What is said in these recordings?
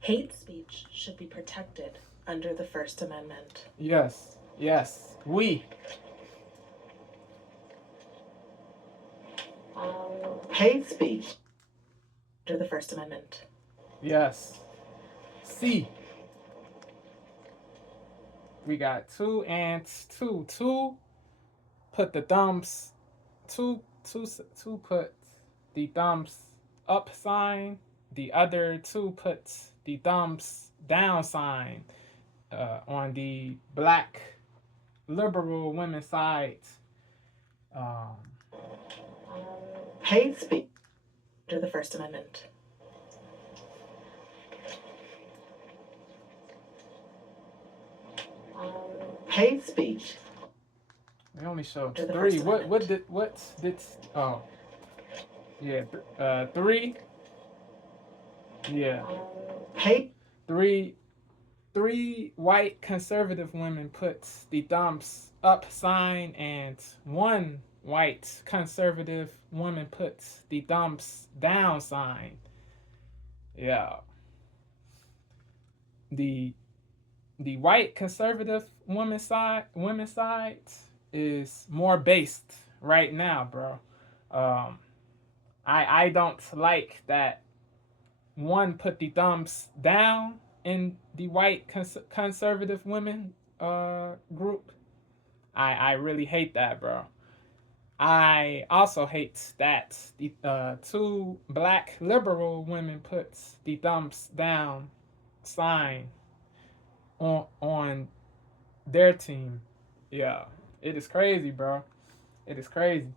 Hate speech should be protected under the First Amendment. Yes, yes, we. Hate speech under the First Amendment. Yes. C. We got two ants, two. Put the thumbs, two put the thumbs up sign. The other two put the thumbs down sign on the black liberal women's side. Um, Hate speech under the First Amendment. Hate speech. They only showed To the three. First What Amendment. did oh yeah three. Yeah. Hate. Three white conservative women put the thumbs up sign, and one white conservative woman put the thumbs down sign. Yeah. The white conservative women's side is more based right now, bro. I don't like that one put the thumbs down in the white conservative women group. I really hate that, bro. I also hate that the two black liberal women put the thumbs down sign on their team. Yeah, it is crazy, bro. It is crazy.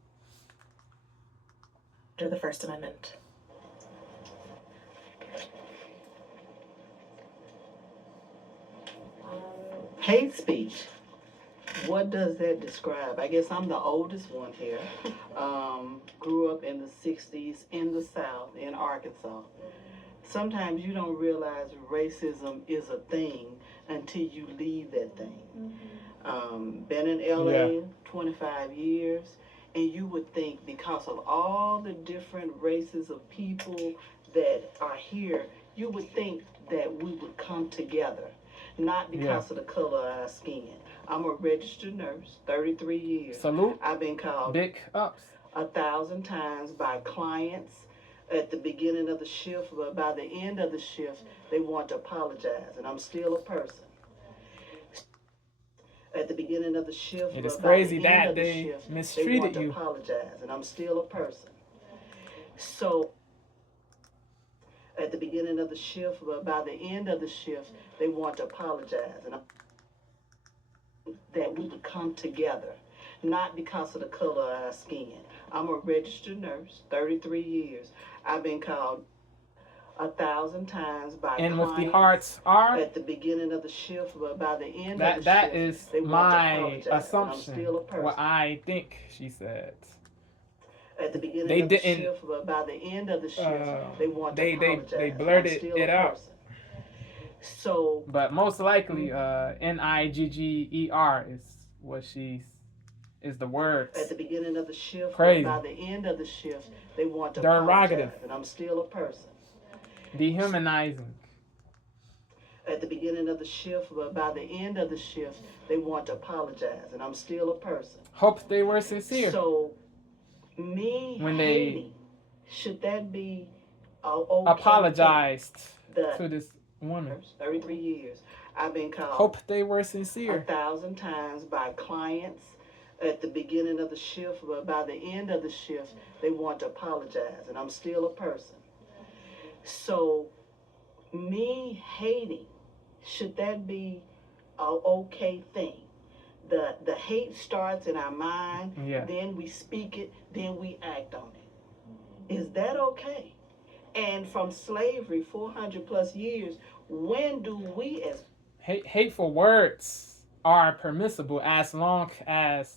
To the First Amendment. Hate speech. What does that describe? I guess I'm the oldest one here. Grew up in the 60s in the South, in Arkansas. Sometimes you don't realize racism is a thing until you leave that thing. Been in LA 25 years, and you would think because of all the different races of people that are here, you would think that we would come together, not because of the color of our skin. I'm a registered nurse, 33 years. Salute. I've been called big ups 1,000 times by clients at the beginning of the shift, but by the end of the shift, they want to apologize, and I'm still a person. At the beginning of the shift, it is but by crazy the end that of the they shift, they mistreated want to you. apologize, and I'm still a person. So at the beginning of the shift, but by the end of the shift, they want to apologize, and that we would come together, not because of the color of our skin. I'm a registered nurse, 33 years. I've been called 1,000 times by and clients with the hearts are at the beginning of the shift, but by the end that of the that shift, is they want to my apologize, assumption. and I'm still a person. What I think she said. At the beginning They of the didn't. shift, but by the end of the shift, they want to They apologize. they I'm blurted still it a out. person. So, But most likely, Nigger is what she's is the words. at the beginning of the shift, Crazy. but by the end of the shift, they want to Derogative. apologize, and I'm still a person. Dehumanizing. At the beginning of the shift, but by the end of the shift, they want to apologize, and I'm still a person. Hope they were sincere. So, me when hating, should that be okay? Apologized to this woman. 33 years. I've been called Hope they were sincere 1,000 times by clients at the beginning of the shift, but by the end of the shift, they want to apologize, and I'm still a person. So, me hating, should that be an okay thing? The hate starts in our mind, then we speak it, then we act on it. Is that okay? And from slavery, 400 plus years, when do we as hateful words are permissible as long as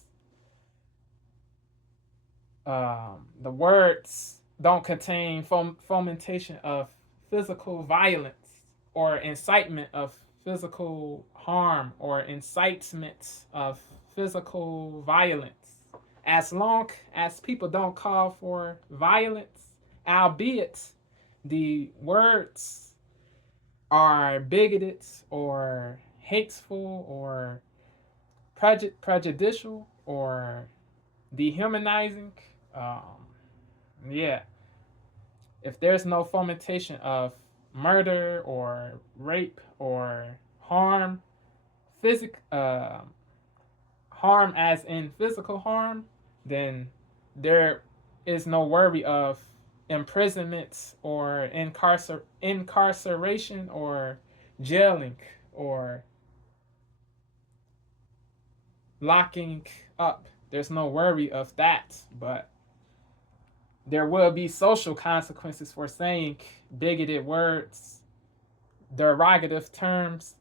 the words don't contain fomentation of physical violence or incitement of physical harm or incitement of physical violence. As long as people don't call for violence, albeit the words are bigoted or hateful or prejudicial or dehumanizing, um, yeah, if there's no fomentation of murder or rape or harm, harm as in physical harm, then there is no worry of imprisonment or incarceration or jailing or locking up. There's no worry of that, but there will be social consequences for saying bigoted words, derogative terms,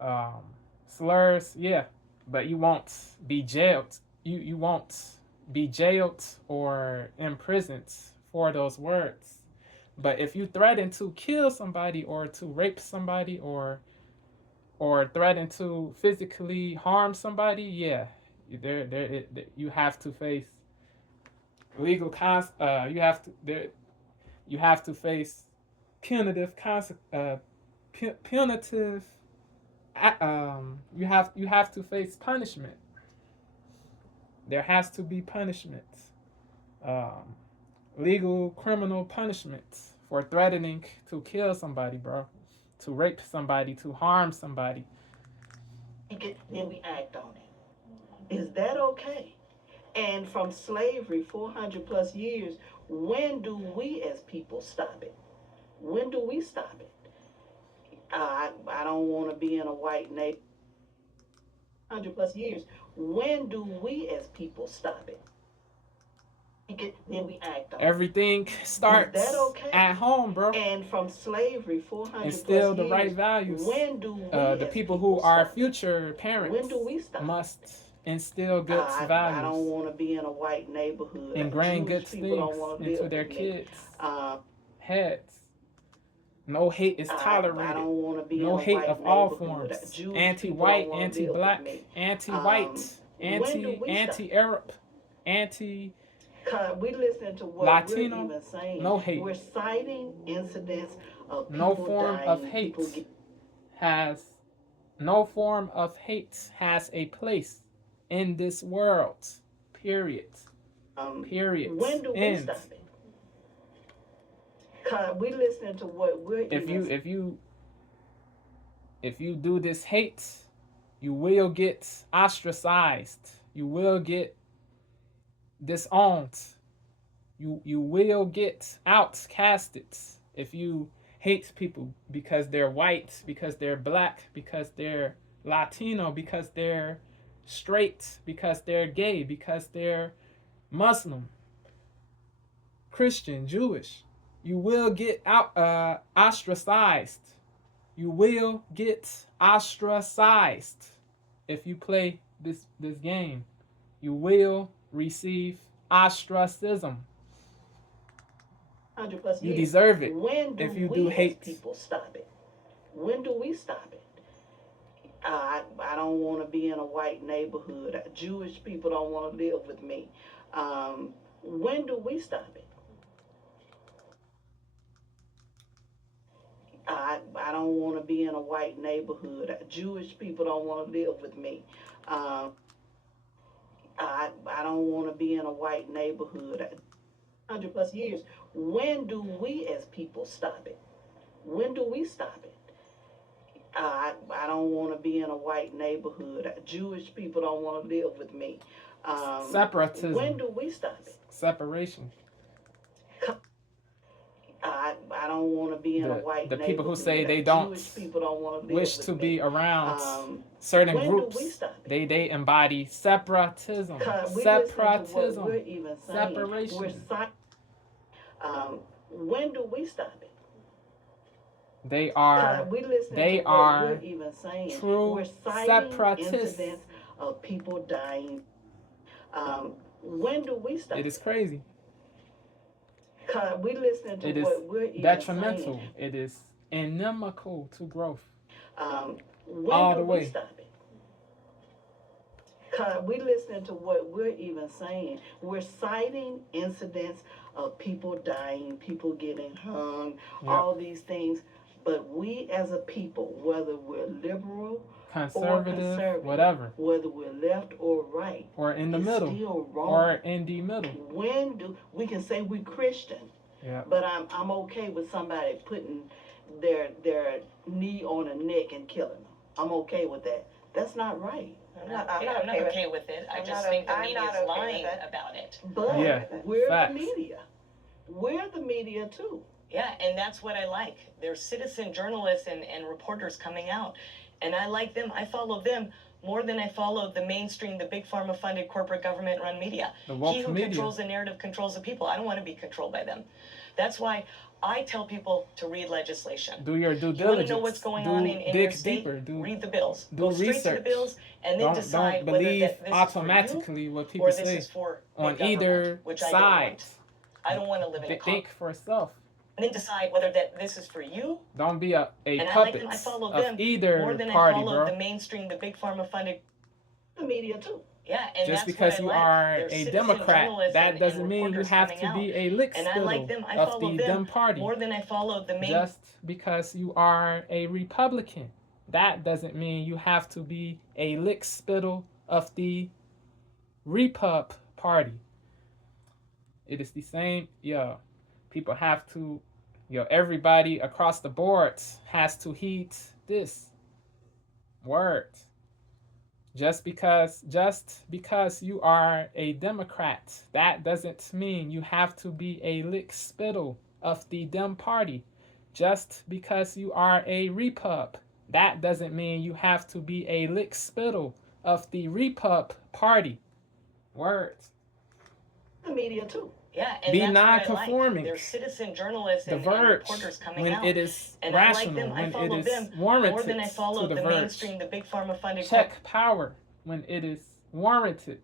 um, slurs. Yeah, but you won't be jailed. You won't be jailed or imprisoned for those words. But if you threaten to kill somebody or to rape somebody or threaten to physically harm somebody, yeah, you have to face legal you have to you have to face punitive punitive you have to face punishment. There has to be punishment, um, legal criminal punishment for threatening to kill somebody, bro, to rape somebody, to harm somebody. Then we act on it. Is that okay? And from slavery, 400 plus years, when do we as people stop it? When do we stop it? I don't want to be in a white nation. 100 plus years. When do we as people stop it? Then we act on it. Everything starts Is that okay? at home, bro. And from slavery, 400 Instill plus the years, right values. When do we the people who are future parents when do we stop must instill good values. I don't want to be in a white neighborhood. Ingrain good things into their kids' heads. No hate is tolerated. I don't want to be no in a hate white of all neighborhood. forms. Anti-white, anti-black, anti-white, anti-Arab, anti. We listen to what Latino, we're even saying. No hate. We're citing incidents of people no form dying, of hate has no form of hate has a place in this world. Period. Period. When do we stop it? We listening to what we're if you do this hate, you will get ostracized. You will get disowned. You will get outcasted if you hate people because they're white, because they're black, because they're Latino, because they're straight, because they're gay, because they're Muslim, Christian, Jewish. You will get ostracized. You will get ostracized if you play this game. You will receive ostracism. 100 plus you years. deserve it. When do if you we do hate people stop it? When do we stop it? I don't want to be in a white neighborhood. Jewish people don't want to live with me. When do we stop it? I don't want to be in a white neighborhood. Jewish people don't want to live with me. I don't want to be in a white neighborhood. 100 plus years. When do we as people stop it? When do we stop it? I don't want to be in a white neighborhood. Jewish people don't want to live with me. Separatism. When do we stop it? Separation. I don't want to be in a white the neighborhood. people who say they don't wish to be around certain groups, they embody separatism. Separatism. Separation. When do we stop it? They are true separatists. Of people dying. When do we stop? It is crazy. We listening to it is what we're even detrimental. saying. It is inimical to growth. When all do the we way. stop it? We listening to what we're even saying. We're citing incidents of people dying, people getting hung, all these things. But we as a people, whether we're liberal conservative, whatever, whether we're left or right, or in the it's middle, still wrong. or in the middle. When do we can say we're Christian, Yeah. but I'm okay with somebody putting their knee on a neck and killing them. I'm okay with that. That's not right. I'm not okay with it. I just think the media is lying about it. But Yeah, we're facts. the media. We're the media too. Yeah, and that's what I like. There's citizen journalists and reporters coming out. And I like them. I follow them more than I follow the mainstream, the big pharma-funded corporate government-run media. The woke He who media. controls the narrative controls the people. I don't want to be controlled by them. That's why I tell people to read legislation. Do your due You want to diligence. know what's going Do on in your dig state? deeper. Read the bills. do Go straight to research. the bills and then Don't decide whether believe this is automatically what for you people or this say is for on big government, either which I side. don't want. I don't want to live in a Think for yourself. and then decide whether that this is for you. Don't be a And I like puppet them. I follow of them either more than party, I follow bro. the mainstream, the big pharma funded. The media too. Yeah, and Just that's because what I you like. are There's a citizen Democrat, journalists that and doesn't mean you reporters have coming to out. be a lick And I like them. I of follow the them Dem party. more than I follow the main. Just because you are a Republican, that doesn't mean you have to be a lick spittle of the Repub party. It is the same, people have to, everybody across the board has to heed this word. Just because you are a Democrat, that doesn't mean you have to be a lick spittle of the Dem party. Just because you are a Repub, that doesn't mean you have to be a lick spittle of the Repub party. Words. The media too. Yeah, and Be that's non-conforming. What I like. There's citizen journalists and Diverge reporters coming when out. it is and rational, I like them. I when follow it is them warranted more than I follow to the diverge. mainstream, the big pharma funded. Check power when it is warranted.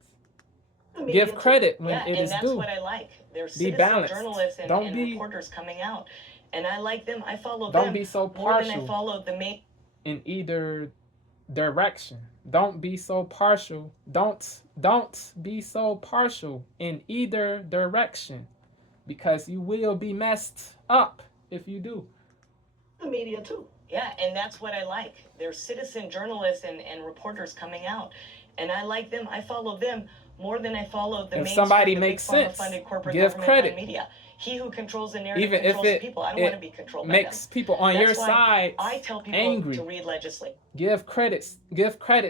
The media Give too. credit when Yeah, it and is that's due. what I like. There's Be citizen balanced. journalists and Don't be- reporters coming out. And I like them. I follow Don't them be so more than I partial follow the main. in either direction. Don't be so partial. Don't be so partial in either direction, because you will be messed up if you do. The media too. Yeah, and that's what I like. There's citizen journalists and reporters coming out. And I like them. I follow them more than I follow the If mainstream, somebody the makes big sense, pharma-funded corporate give government credit. media. He who controls the narrative Even if controls the it, people. I don't want to it be controlled by makes them. people on That's your why side I tell people angry. to read legislation. Give credit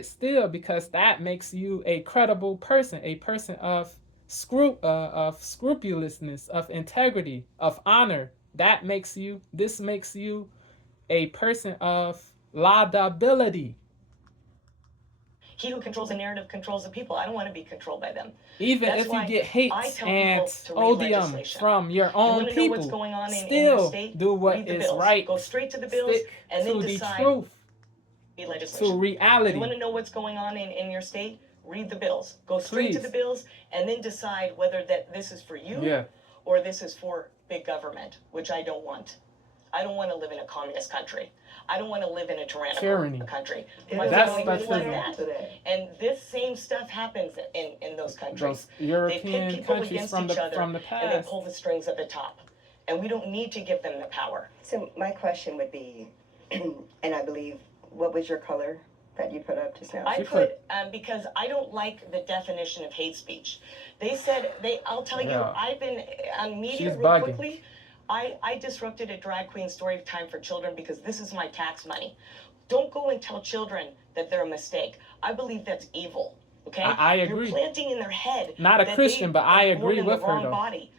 still, because that makes you a credible person, a person of scrupulousness, of integrity, of honor. This makes you a person of laudability. He who controls the narrative controls the people. I don't want to be controlled by them. Even That's if you why get hate I tell and people to read odium legislation. from your You own want to know what's people, going on in your still state? do what Read the is bills. right. Go straight to the bills Stick and then to the decide. truth, Read legislation. to reality. You want to know what's going on in your state? Read the bills. Go straight to Please. the bills and then decide whether that this is for you Yeah. or this is for big government, which I don't want. I don't want to live in a communist country. I don't want to live in a tyrannical Tyranny. country. It My That's- family that's doesn't want different. that. To that. And this same stuff happens in those countries. Those They European pit people countries against from each the other from the and they past. pull the strings at the top. And we don't need to give them the power. So my question would be, and I believe, what was your color that you put up just now? I She put because I don't like the definition of hate speech. They said I'll tell you, Yeah. I've been on media She's real bugging. quickly. I disrupted a drag queen story time for children because this is my tax money. Don't go and tell children that they're a mistake. I believe that's evil. Okay? I agree. You're planting in their head. Not a that Christian, they but I are born agree in the with her, wrong though. Body.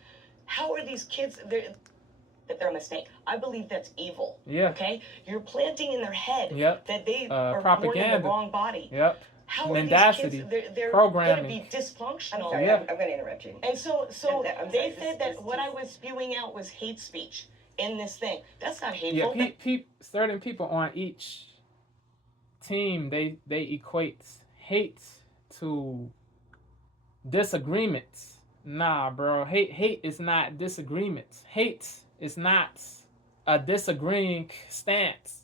How are these kids that they're a mistake? I believe that's evil. Yeah. Okay? You're planting in their head Yep. that they are born in Propaganda. the wrong body. Yep. How are Mendacity. these kids? They're Programming. going to be I'm dysfunctional. sorry, Yeah. I'm going to interrupt you. And so I'm sorry, they this- said that this what I just- was spewing out was hate speech in this thing. That's not Yeah. hateful. Certain people on each team, they equate hate to disagreements. Nah, bro. Hate is not disagreements. Hate is not a disagreeing stance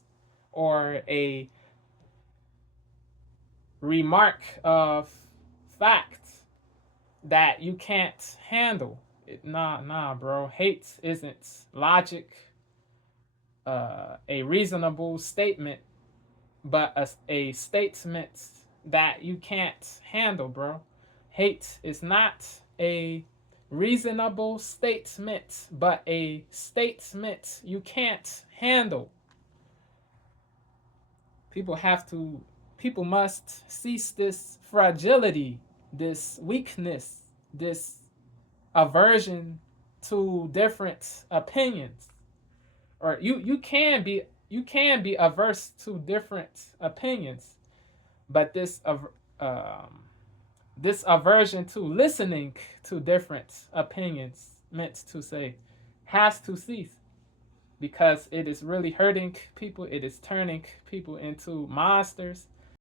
or a remark of fact that you can't handle. Nah, bro. Hate isn't logic. a reasonable statement, but a statement that you can't handle, bro. Hate is not a reasonable statement, but a statement you can't handle. People must cease this fragility, this weakness, this aversion to different opinions. Or you can be averse to different opinions, but this aversion to listening to different opinions, meant to say, has to cease, because it is really hurting people. It is turning people into monsters.